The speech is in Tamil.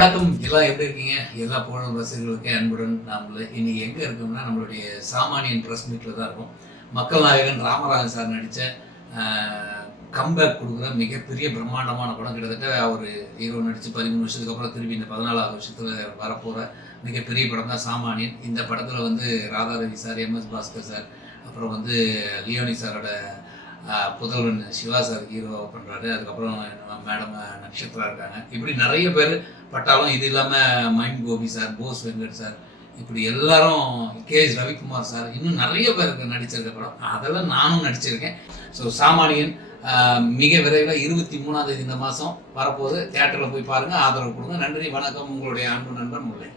வணக்கம். எல்லாம் எப்படி இருக்கீங்க? எல்லா புகழும் ரசிகர்களுக்கு அன்புடன் நாமளே இன்னைக்கு எங்கே இருக்கோம்னா நம்மளுடைய சாமானியன் ப்ரெஸ் மீட்டில் தான் இருக்கும். மக்கள் நாயகன் ராமராஜன் சார் நடித்த கம்பேக் கொடுக்குற மிகப்பெரிய பிரம்மாண்டமான படம். கிட்டத்தட்ட அவர் ஹீரோ நடித்து 13 வருஷத்துக்கு அப்புறம் திரும்பி இந்த 14வது வருஷத்தில் வரப்போகிற மிகப்பெரிய படம் தான் சாமானியன். இந்த படத்தில் வந்து Radharavi sir, MS Bhaskar sir, அப்புறம் வந்து லியோனி சாரோட புதல்வன் சிவா சார் ஹீரோ பண்ணுறாரு. அதுக்கப்புறம் மேடம் நட்சத்திரா இருக்காங்க. இப்படி நிறைய பேர் பட்டாலும் இது இல்லாமல் mind Gopi sir, Bose Venkat sir, இப்படி எல்லாரும் கேஎஸ் ரவிக்குமார் சார், இன்னும் நிறைய பேருக்கு நடிச்சிருக்க படம். அதெல்லாம் நானும் நடிச்சிருக்கேன். ஸோ சாமானியன் மிக விரைவில் 23ஆம் தேதி இந்த மாதம் வரப்போது. தியேட்டரில் போய் பாருங்கள், ஆதரவு கொடுங்க. நன்றி, வணக்கம். உங்களுடைய அன்பு நண்பன் முல்லை.